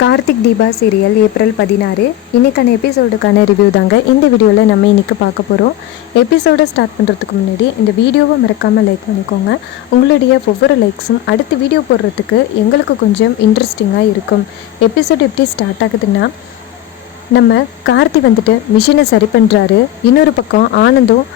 Karthik Deepa serial April 16 இன்றைக்கான எபிசோடுக்கான review தாங்க இந்த வீடியோவில் நம்ம இன்றைக்கி பார்க்க போகிறோம். எபிசோடை ஸ்டார்ட் பண்ணுறதுக்கு முன்னாடி இந்த வீடியோவை மறக்காமல் லைக் பண்ணிக்கோங்க. உங்களுடைய ஒவ்வொரு லைக்ஸும் அடுத்த வீடியோ போடுறதுக்கு எங்களுக்கு கொஞ்சம் இன்ட்ரெஸ்டிங்காக இருக்கும். எபிசோடு எப்படி ஸ்டார்ட் ஆகுதுன்னா, நம்ம கார்த்தி வந்துட்டு மிஷினை சரி பண்ணுறாரு. இன்னொரு பக்கம் ஆனந்தும்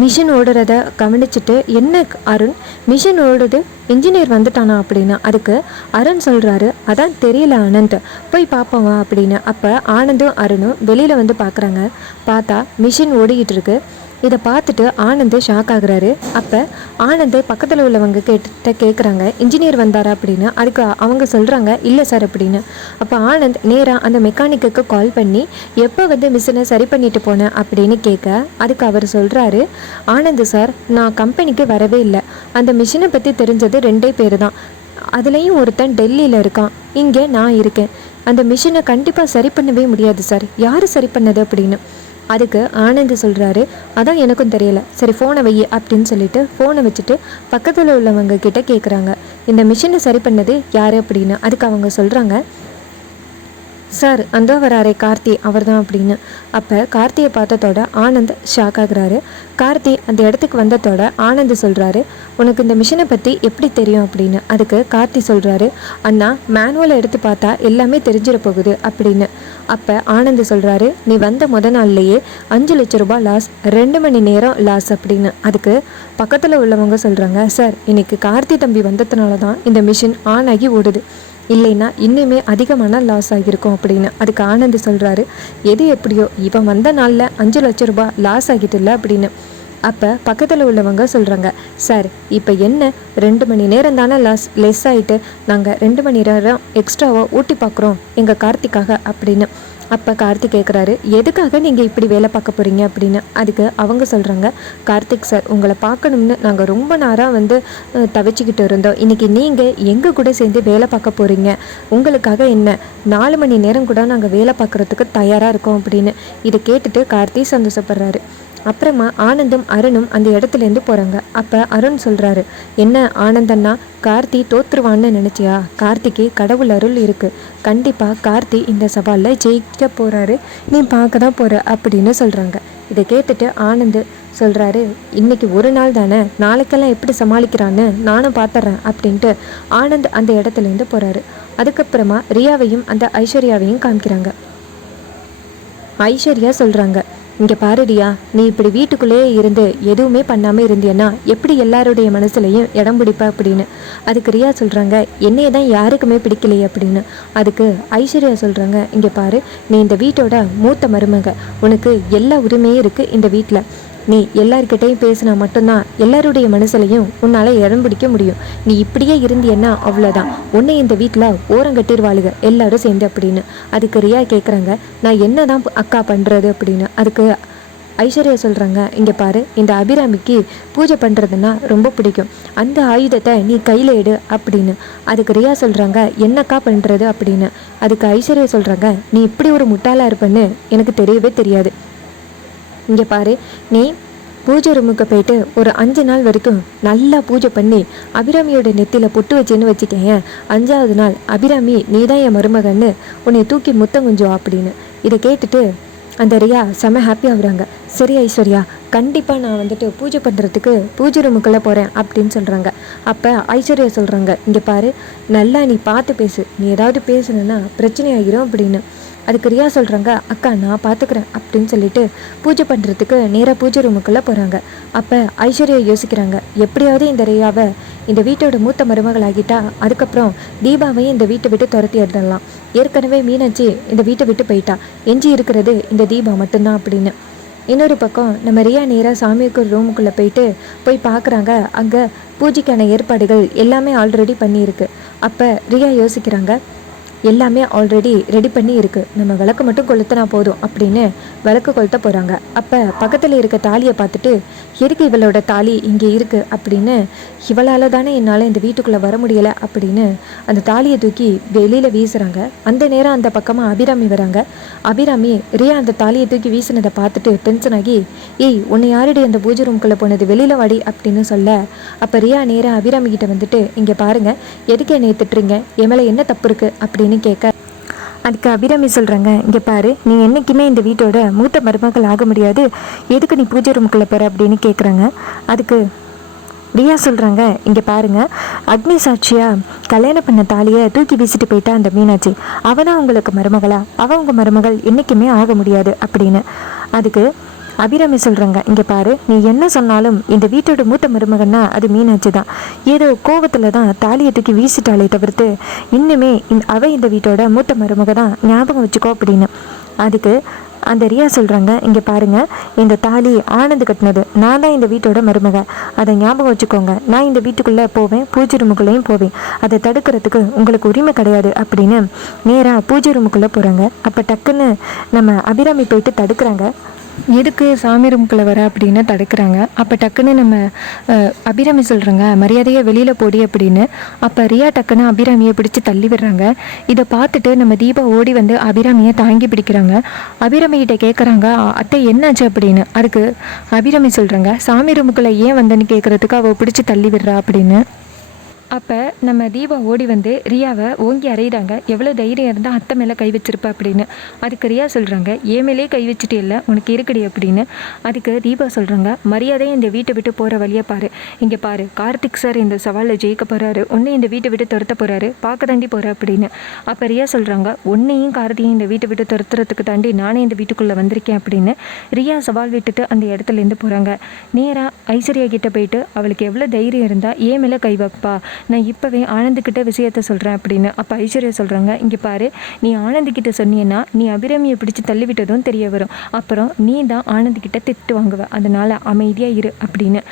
மிஷின் ஓடுறத கவனிச்சுட்டு, என்ன அருண் மிஷின் ஓடுது, இன்ஜினியர் வந்துட்டானா அப்படின்னு. அதுக்கு அருண் சொல்கிறாரு, அதான் தெரியல ஆனந்த், போய் பார்ப்போமா அப்படின்னு. அப்போ ஆனந்தும் அருணும் வெளியில் வந்து பார்க்குறாங்க. பார்த்தா மிஷின் ஓடிக்கிட்டு இருக்கு. இதை பார்த்துட்டு ஆனந்த் ஷாக் ஆகுறாரு. அப்போ ஆனந்த் பக்கத்தில் உள்ளவங்க கேட்குறாங்க, இன்ஜினியர் வந்தாரா அப்படின்னு. அதுக்கு அவங்க சொல்கிறாங்க, இல்லை சார் அப்படின்னு. அப்போ ஆனந்த் நேராக அந்த மெக்கானிக்கு கால் பண்ணி, எப்போ வந்து மிஷினை சரி பண்ணிட்டு போனேன் அப்படின்னு கேட்க, அதுக்கு அவர் சொல்கிறாரு, ஆனந்த் சார், நான் கம்பெனிக்கு வரவே இல்லை. அந்த மிஷினை பற்றி தெரிஞ்சது 2 பேர் தான். அதுலேயும் ஒருத்தன் டெல்லியில் இருக்கான், இங்கே நான் இருக்கேன். அந்த மிஷினை கண்டிப்பாக சரி பண்ணவே முடியாது சார். யார் சரி பண்ணது அப்படின்னு. அதுக்கு ஆனந்த் சொல்கிறாரு, அதான் எனக்கும் தெரியல, சரி ஃபோனை வை அப்படின்னு சொல்லிட்டு ஃபோனை வச்சுட்டு பக்கத்தில் உள்ளவங்க கிட்ட கேட்குறாங்க, இந்த மிஷினை சரி பண்ணது யார் அப்படின்னு. அதுக்கு அவங்க சொல்கிறாங்க, சார் அந்த வராரே கார்த்தி, அவர் தான் அப்படின்னு. அப்போ கார்த்தியை பார்த்ததோட ஆனந்த் ஷாக் ஆகுறாரு. கார்த்தி அந்த இடத்துக்கு வந்ததோட ஆனந்த் சொல்கிறாரு, உனக்கு இந்த மிஷினை பற்றி எப்படி தெரியும் அப்படின்னு. அதுக்கு கார்த்தி சொல்கிறாரு, அண்ணா மேனுவலை எடுத்து பார்த்தா எல்லாமே தெரிஞ்சிட போகுது அப்படின்னு. அப்போ ஆனந்த் சொல்கிறாரு, நீ வந்த நாள்லையே 5 லட்ச ரூபாய் லாஸ், 2 மணி நேரம் லாஸ் அப்படின்னு. அதுக்கு பக்கத்தில் உள்ளவங்க சொல்கிறாங்க, சார் இன்னைக்கு கார்த்தி தம்பி வந்ததுனால தான் இந்த மிஷின் ஆன் ஆகி ஓடுது, இல்லைன்னா இன்னுமே அதிகமான லாஸ் ஆகியிருக்கும் அப்படின்னு. அதுக்கு ஆனந்த் சொல்கிறாரு, எது எப்படியோ இவன் வந்த நாளில் 5 லட்ச ரூபாய் லாஸ் ஆகிட்டுல அப்படின்னு. அப்போ பக்கத்தில் உள்ளவங்க சொல்கிறாங்க, சார் இப்போ என்ன 2 மணி நேரம் தானே லெஸ் ஆகிட்டு, நாங்கள் 2 மணி நேரம் எக்ஸ்ட்ராவாக ஊட்டி பார்க்குறோம் எங்கள் கார்த்திக்காக அப்படின்னு. அப்போ கார்த்திக் கேட்குறாரு, எதுக்காக நீங்கள் இப்படி வேலை பார்க்க போகிறீங்க அப்படின்னு. அதுக்கு அவங்க சொல்கிறாங்க, கார்த்திக் சார், உங்களை பார்க்கணும்னு நாங்கள் ரொம்ப நேரம் வந்து தவிச்சிக்கிட்டு இருந்தோம். இன்றைக்கி நீங்கள் எங்கள் கூட சேர்ந்து வேலை பார்க்க போகிறீங்க. உங்களுக்காக என்ன 4 மணி நேரம் கூட நாங்கள் வேலை பார்க்குறதுக்கு தயாராக இருக்கோம் அப்படின்னு. இதை கேட்டுட்டு கார்த்தி சந்தோஷப்படுறாரு. அப்புறமா ஆனந்தும் அருணும் அந்த இடத்துலேருந்து போகிறாங்க. அப்போ அருண் சொல்கிறாரு, என்ன ஆனந்தண்ணா, கார்த்தி தோற்றுருவான்னு நினச்சியா? கார்த்திக்கு கடவுள் அருள் இருக்குது. கண்டிப்பாக கார்த்தி இந்த சவாலில் ஜெயிக்க போகிறாரு, நீ பார்க்க தான் போகிற அப்படின்னு சொல்கிறாங்க. இதை கேட்டுட்டு ஆனந்த் சொல்கிறாரு, இன்றைக்கி ஒரு நாள் தானே, நாளைக்கெல்லாம் எப்படி சமாளிக்கிறான்னு நானும் பார்த்துட்றேன் அப்படின்ட்டு ஆனந்த் அந்த இடத்துலேருந்து போகிறாரு. அதுக்கப்புறமா ரியாவையும் அந்த ஐஸ்வர்யாவையும் காமிக்கிறாங்க. ஐஸ்வர்யா சொல்கிறாங்க, இங்கே பாருடியா, நீ இப்படி வீட்டுக்குள்ளேயே இருந்து எதுவுமே பண்ணாமல் இருந்தியன்னா எப்படி எல்லாருடைய மனசுலையும் இடம் பிடிப்ப அப்படின்னு. அதுக்கு ரியா சொல்கிறாங்க, என்னையே தான் யாருக்குமே பிடிக்கலையே அப்படின்னு. அதுக்கு ஐஸ்வர்யா சொல்கிறாங்க, இங்கே பாரு, நீ இந்த வீட்டோட மூத்த மருமக, உனக்கு எல்லா உரிமையும் இருக்குது இந்த வீட்டில். நீ எல்லார்கிட்டையும் பேசினா மட்டும்தான் எல்லாருடைய மனசுலையும் உன்னால் இடம் பிடிக்க முடியும். நீ இப்படியே இருந்தியன்னா அவ்வளோதான், உன்னை இந்த வீட்டில் ஓரங்கட்டிடுவாளுங்க எல்லாரும் சேர்ந்து அப்படின்னு. அதுக்கு ரியா கேட்குறாங்க, நான் என்ன தான் அக்கா பண்ணுறது அப்படின்னு. அதுக்கு ஐஸ்வர்யா சொல்கிறாங்க, இங்கே பாரு, இந்த அபிராமிக்கு பூஜை பண்ணுறதுன்னா ரொம்ப பிடிக்கும், அந்த ஆயுதத்தை நீ கையில் எடு அப்படின்னு. அதுக்கு ரியா சொல்கிறாங்க, என்னக்கா பண்ணுறது அப்படின்னு. அதுக்கு ஐஸ்வர்யா சொல்கிறாங்க, நீ இப்படி ஒரு முட்டாளாக இருப்பேன்னு எனக்கு தெரியவே தெரியாது. இங்கே பாரு, நீ பூஜை ரூமுக்கு போயிட்டு ஒரு 5 நாள் வரைக்கும் நல்லா பூஜை பண்ணி அபிராமியோட நெத்தியில் பொட்டு வச்சேன்னு வச்சுக்கேன், 5ஆவது நாள் அபிராமி நீ தான் என் மருமகன்னு உன்னை தூக்கி முத்தம் கொஞ்சம் அப்படின்னு. இதை கேட்டுட்டு அந்த ரியா செம ஹாப்பி ஆகுறாங்க. சரி ஐஸ்வர்யா, கண்டிப்பாக நான் வந்துட்டு பூஜை பண்ணுறதுக்கு பூஜை ரூமுக்குள்ளே போகிறேன் அப்படின்னு சொல்கிறாங்க. அப்போ ஐஸ்வர்யா சொல்கிறாங்க, இங்கே பாரு, நல்லா நீ பார்த்து பேசு, நீ ஏதாவது பேசுனா பிரச்சனை ஆகிரும் அப்படின்னு. அதுக்கு ரியா சொல்கிறாங்க, அக்கா நான் பார்த்துக்கிறேன் அப்படின்னு சொல்லிட்டு பூஜை பண்ணுறதுக்கு நேராக பூஜை ரூமுக்குள்ளே போகிறாங்க. அப்போ ஐஸ்வர்யா யோசிக்கிறாங்க, எப்படியாவது இந்த ரியாவை இந்த வீட்டோட மூத்த மருமகளாகிட்டா அதுக்கப்புறம் தீபாவையும் இந்த வீட்டை விட்டு துரத்தி எடுத்துடலாம். ஏற்கனவே மீனாட்சி இந்த வீட்டை விட்டு போயிட்டா, எஞ்சி இருக்கிறது இந்த தீபா மட்டும்தான் அப்படின்னு. இன்னொரு பக்கம் நம்ம ரியா நேராக சாமிக்கு ரூமுக்குள்ளே போய் பார்க்குறாங்க. அங்கே பூஜைக்கான ஏற்பாடுகள் எல்லாமே ஆல்ரெடி பண்ணியிருக்கு. அப்போ ரியா யோசிக்கிறாங்க, எல்லாமே ஆல்ரெடி ரெடி பண்ணி இருக்குது, நம்ம விளக்கு மட்டும் கொளுத்தினா போதும் அப்படின்னு விளக்கு கொளுத்த போகிறாங்க. அப்போ பக்கத்தில் இருக்க தாலியை பார்த்துட்டு, எதுக்கு இவளோட தாலி இங்கே இருக்குது அப்படின்னு, இவளால் தானே என்னால் இந்த வீட்டுக்குள்ளே வர முடியலை அப்படின்னு அந்த தாலியை தூக்கி வெளியில் வீசுகிறாங்க. அந்த நேரம் அந்த பக்கமாக அபிராமி வராங்க. அபிராமி ரியா அந்த தாலியை தூக்கி வீசினதை பார்த்துட்டு டென்ஷன் ஆகி, ஏய் உன்னை யாருடைய அந்த பூஜை ரூம்குள்ளே போனது, வெளியில் வாடி அப்படின்னு சொல்ல, அப்போ ரியா நேராக அபிராமி கிட்ட வந்துட்டு, இங்கே பாருங்கள், எதுக்கு என்னை திட்டுறீங்க, என் மேலே என்ன தப்பு இருக்குது அப்படின்னு கேட்க, அதுக்கு அபிராமி சொல்கிறாங்க, இங்கே பாரு, நீ என்றைக்குமே இந்த வீட்டோட மூத்த மருமகள் ஆக முடியாது, எதுக்கு நீ பூஜை ரூமுக்குள்ளே போகிற அப்படின்னு கேட்குறாங்க. அதுக்கு ரியா சொல்கிறாங்க, இங்கே பாருங்க, அக்னி சாட்சியாக கல்யாணம் பண்ண தாலியை தூக்கி வீசிட்டு போயிட்டா அந்த மீனாட்சி, அவனா உங்களுக்கு மருமகளா? அவன் உங்கள் மருமகள் என்றைக்குமே ஆக முடியாது அப்படின்னு. அதுக்கு அபிராமி சொல்கிறாங்க, இங்கே பாரு, நீ என்ன சொன்னாலும் இந்த வீட்டோட மூத்த மருமகன்னா அது மீனாட்சி தான். ஏதோ கோவத்தில் தான் தாலியை தூக்கி வீசிட்டாலே தவிர்த்து இன்னுமே அவள் இந்த வீட்டோட மூத்த மருமக தான், ஞாபகம் வச்சுக்கோ அப்படின்னு. அதுக்கு அந்த ரியா சொல்கிறாங்க, இங்கே பாருங்கள், இந்த தாலி ஆனந்து கட்டினது, நான் தான் இந்த வீட்டோட மருமக, அதை ஞாபகம் வச்சுக்கோங்க. நான் இந்த வீட்டுக்குள்ளே போவேன், பூஜை ரூமுக்குள்ளேயும் போவேன், அதை தடுக்கிறதுக்கு உங்களுக்கு உரிமை கிடையாது அப்படின்னு நேராக பூஜை ரூமுக்குள்ளே போகிறாங்க. அப்போ டக்குன்னு நம்ம அபிராமி போயிட்டு தடுக்கிறாங்க. எதுக்கு சாமி ரூமுக்குள்ளே வர அப்படின்னு தடுக்கிறாங்க. அப்போ டக்குன்னு நம்ம அபிராமி சொல்கிறாங்க, மரியாதையை வெளியில் போடி அப்படின்னு. அப்போ ரியா டக்குன்னு அபிராமியை பிடிச்சி தள்ளி விடுறாங்க. இதை பார்த்துட்டு நம்ம தீபா ஓடி வந்து அபிராமியை தாங்கி பிடிக்கிறாங்க. அபிராமிகிட்ட கேட்குறாங்க, அத்தை என்னாச்சு அப்படின்னு. அதுக்கு அபிராமி சொல்கிறாங்க, சாமி ரூமுக்குள்ளே ஏன் வந்தேன்னு கேட்குறதுக்கு அவள் பிடிச்சி தள்ளி விடுறா அப்படின்னு. அப்போ நம்ம தீபா ஓடி வந்து ரியாவை ஓங்கி அறையிறாங்க. எவ்வளோ தைரியம் இருந்தால் அத்தை மேலே கை வச்சிருப்ப அப்படின்னு. அதுக்கு ரியா சொல்கிறாங்க, ஏன் மேலே கை வச்சுட்டே இல்லை, உனக்கு இருக்குடி அப்படின்னு. அதுக்கு தீபா சொல்கிறாங்க, மரியாதையை இந்த வீட்டை விட்டு போகிற வழியை பாரு. இங்கே பாரு, கார்த்திக் சார் இந்த சவாலில் ஜெயிக்க போகிறாரு, உன்னையும் இந்த வீட்டை விட்டு துரத்த போகிறாரு, பார்க்க தாண்டி போகிற அப்படின்னு. அப்போ ரியா சொல்கிறாங்க, உன்னையும் கார்த்தியும் இந்த வீட்டை விட்டு துரத்துறதுக்கு தாண்டி நானே இந்த வீட்டுக்குள்ளே வந்திருக்கேன் அப்படின்னு. ரியா சவால் விட்டுட்டு அந்த இடத்துலேருந்து போகிறாங்க. நேராக ஐஸ்வர்யா கிட்டே போயிட்டு, அவளுக்கு எவ்வளோ தைரியம் இருந்தால் ஏன் மேலே கை வைப்பா, நான் இப்போவே ஆனந்துக்கிட்ட விஷயத்த சொல்கிறேன் அப்படின்னு. அப்போ ஐஸ்வர்யா சொல்கிறாங்க, இங்கே பாரு, நீ ஆனந்துக்கிட்ட சொன்னீன்னா நீ அபிராமியை பிடிச்சி தள்ளிவிட்டதும் தெரிய வரும், அப்புறம் நீ தான் ஆனந்துக்கிட்ட திட்டு வாங்குவ, அதனால் அமைதியாக இரு அப்படின்னு.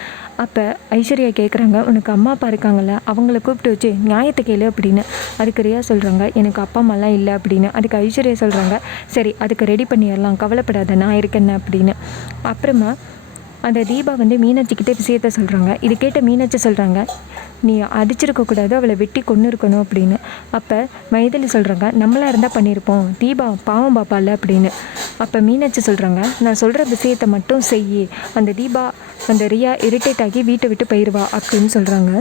அப்போ ஐஸ்வர்யா கேட்குறாங்க, உனக்கு அம்மா அப்பா இருக்காங்கல்ல, அவங்கள கூப்பிட்டு வச்சு நியாயத்தை கேளு அப்படின்னு. அதுக்கு ரியா சொல்கிறாங்க, எனக்கு அப்பா அம்மாலாம் இல்லை அப்படின்னு. அதுக்கு ஐஸ்வர்யா சொல்கிறாங்க, சரி அதுக்கு ரெடி பண்ணிடலாம், கவலைப்படாத, நான் இருக்கேன்னு அப்படின்னு. அப்புறமா அந்த தீபா வந்து மீனாட்சிக்கிட்டே விஷயத்த சொல்கிறாங்க. இது கேட்ட மீனாட்சி சொல்கிறாங்க, நீ அடிச்சிருக்கக்கூடாது, அவளை வெட்டி கொன்று இருக்கணும் அப்படின்னு. அப்போ மைதிலி சொல்கிறாங்க, நம்மளாக இருந்தால் பண்ணியிருப்போம், தீபா பாவம் பாப்பால அப்படின்னு. அப்போ மீனாட்சி சொல்கிறாங்க, நான் சொல்கிற விஷயத்தை மட்டும் செய்யி, அந்த தீபா அந்த ரியா இரிட்டேட் ஆகி வீட்டை விட்டு போயிடுவா அப்படின்னு சொல்கிறாங்க.